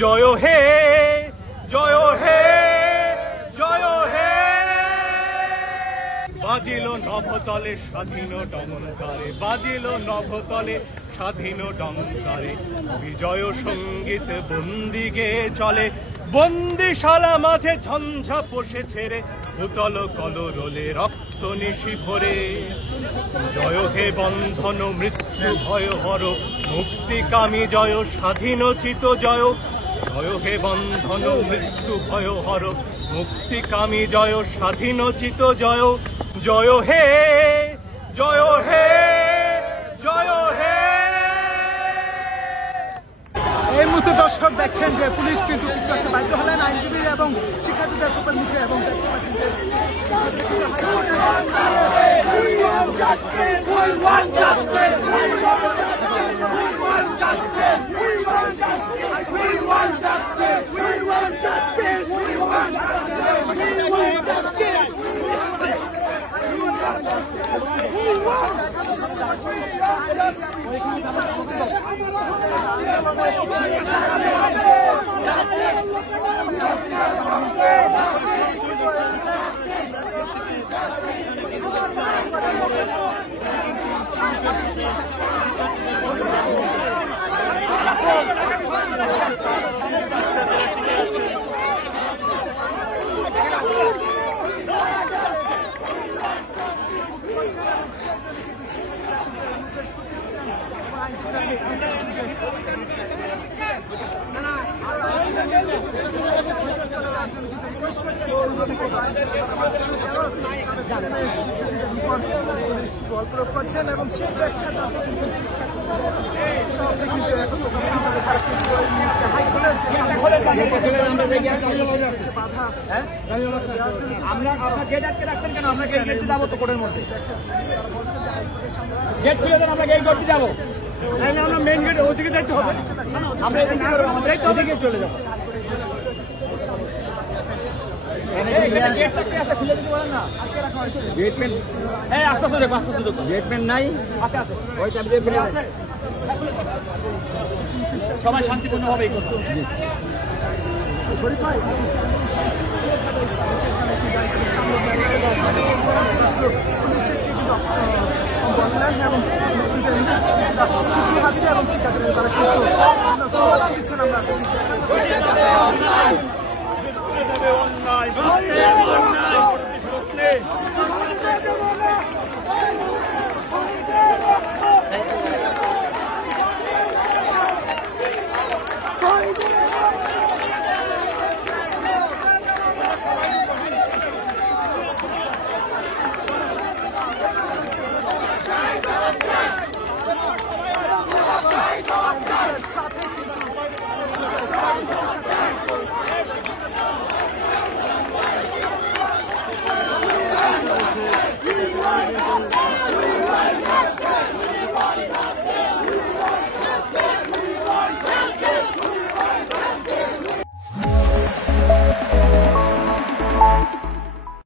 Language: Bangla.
জয় হে জয় হে জয় হে। বাজিল নভতলে স্বাধীন ডঙ্কারে, বাজিল নভতলে স্বাধীন ডঙ্কারে। বিজয় সঙ্গীত বন্দি গেয়ে চলে, বন্দিশালা মাঝে ঝঞ্ঝা পোষে ছেড়ে, ভূতল কলরলে রক্ত নিশি ভরে। জয় হে বন্ধন মৃত্যু ভয় হর, মুক্তিকামী জয় স্বাধীনোচিত জয়। জয় হে বন্ধন মৃত্যু ভয় হর, মুক্তিকামী জয় স্বাধীনোচিত জয়। জয় হে জয় হে জয় হে। এই মুহূর্তে দর্শক দেখছেন যে পুলিশ কিন্তু কিছু একটা বাধ্য হলেন আইনজীবী এবং শিক্ষার্থীদের তোপের মুখে, এবং দেখতে পাচ্ছেন যে বল প্রয়োগ করছেন এবং সেই ব্যাখ্যা আমরা গেট আটকে রাখছেন কেন? আমরা গেট যাবো তো কোর্টের মধ্যে, গেট খুলে দেন, আমরা গেট করতে যাবো। আমরা মেইন গেট ওদিকে যাইতে হবে, আমরা এদিকে ওদিকে চলে যাবো। সবাই শান্তিপূর্ণ ভাবে করতে। এবং শিক্ষার্থীদের তারা দিচ্ছেন আমরা